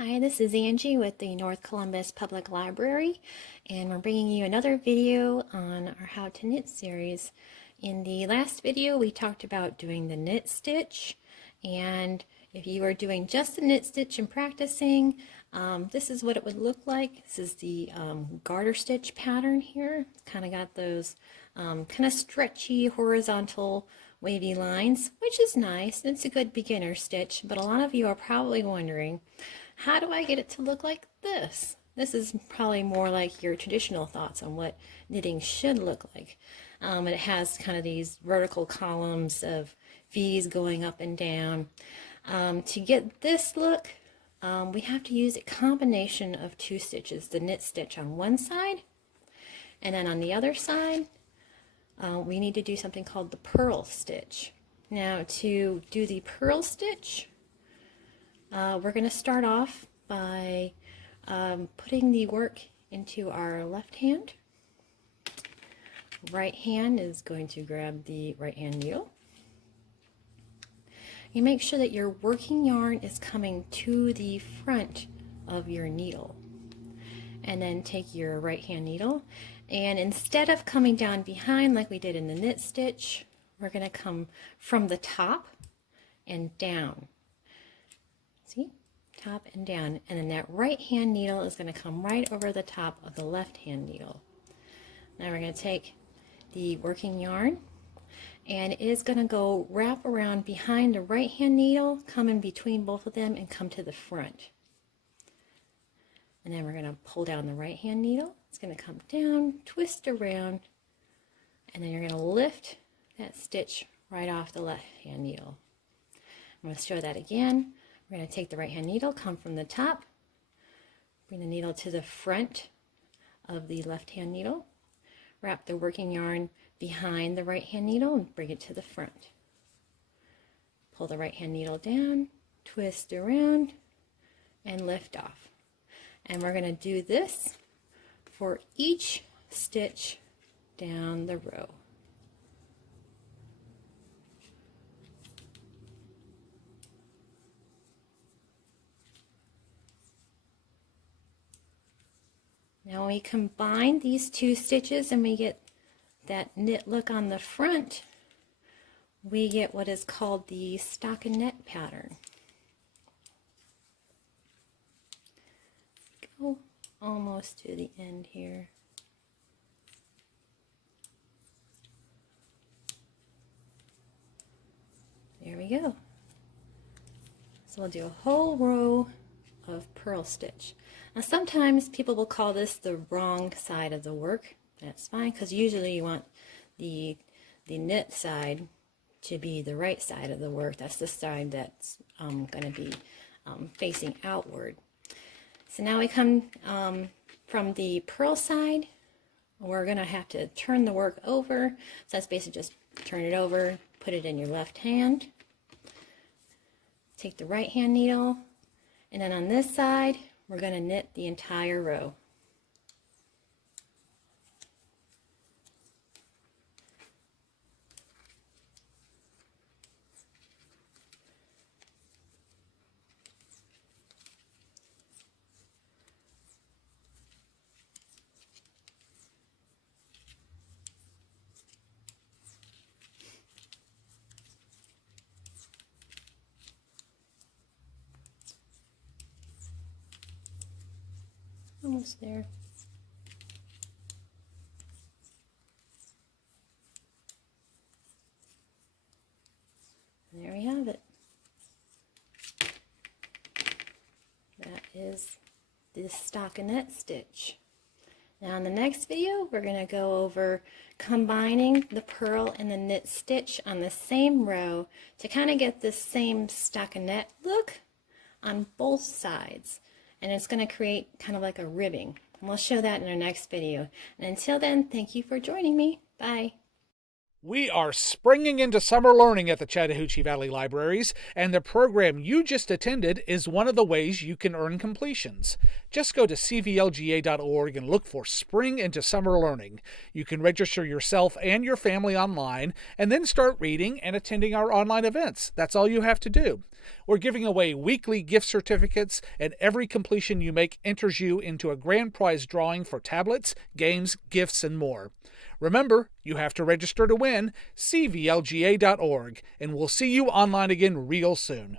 Hi, this is Angie with the North Columbus Public Library, and we're bringing you another video on our How to Knit series. In the last video, we talked about doing the knit stitch, and if you are doing just the knit stitch and practicing, this is what it would look like. This is the garter stitch pattern here. Kind of got those kind of stretchy horizontal wavy lines, which is nice. It's a good beginner stitch, but a lot of you are probably wondering, how do I get it to look like this? This is probably more like your traditional thoughts on what knitting should look like. It has kind of these vertical columns of V's going up and down. To get this look, we have to use a combination of two stitches, the knit stitch on one side, and then on the other side, we need to do something called the purl stitch. Now, to do the purl stitch, we're going to start off by putting the work into our left hand. Right hand is going to grab the right hand needle. You make sure that your working yarn is coming to the front of your needle. And then take your right hand needle, and instead of coming down behind like we did in the knit stitch, we're going to come from the top and down. See? Top and down. And then that right hand needle is going to come right over the top of the left hand needle. Now we're going to take the working yarn, and it is going to go wrap around behind the right hand needle, come in between both of them, and come to the front. And then we're going to pull down the right hand needle. It's going to come down, twist around, and then you're going to lift that stitch right off the left hand needle. I'm going to show that again. We're going to take the right hand needle, come from the top, bring the needle to the front of the left hand needle, wrap the working yarn behind the right hand needle and bring it to the front. Pull the right hand needle down, twist around, and lift off. And we're going to do this for each stitch down the row. Now when we combine these two stitches and we get that knit look on the front, we get what is called the stockinette pattern. Go almost to the end here. There we go. So we'll do a whole row of purl stitch. Now sometimes people will call this the wrong side of the work. That's fine, because usually you want the knit side to be the right side of the work. That's the side that's going to be facing outward. So now we come from the purl side. We're going to have to turn the work over. So that's basically just turn it over, put it in your left hand. Take the right hand needle, and then on this side, we're going to knit the entire row. Almost there. And there we have it. That is the stockinette stitch. Now in the next video, we're going to go over combining the purl and the knit stitch on the same row to kind of get this same stockinette look on both sides. And it's going to create kind of like a ribbing. And we'll show that in our next video. And until then, thank you for joining me. Bye. We are springing into summer learning at the Chattahoochee Valley Libraries, and the program you just attended is one of the ways you can earn completions. Just go to cvlga.org and look for Spring into Summer Learning. You can register yourself and your family online, and then start reading and attending our online events. That's all you have to do. We're giving away weekly gift certificates, and every completion you make enters you into a grand prize drawing for tablets, games, gifts, and more. Remember, you have to register to win. cvlga.org, and we'll see you online again real soon.